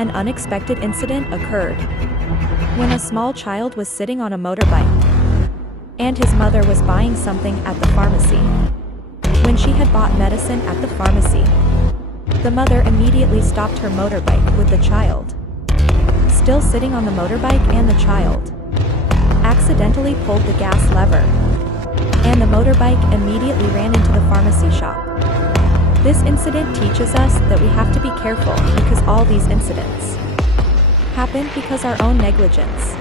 An unexpected incident occurred when a small child was sitting on a motorbike, and his mother was buying something at the pharmacy. When she had bought medicine at the pharmacy, the mother immediately stopped her motorbike with the child still sitting on the motorbike, and the child accidentally pulled the gas lever, and the motorbike immediately ran into the pharmacy shop. This incident teaches us that we have to be careful because all these incidents happen because our own negligence.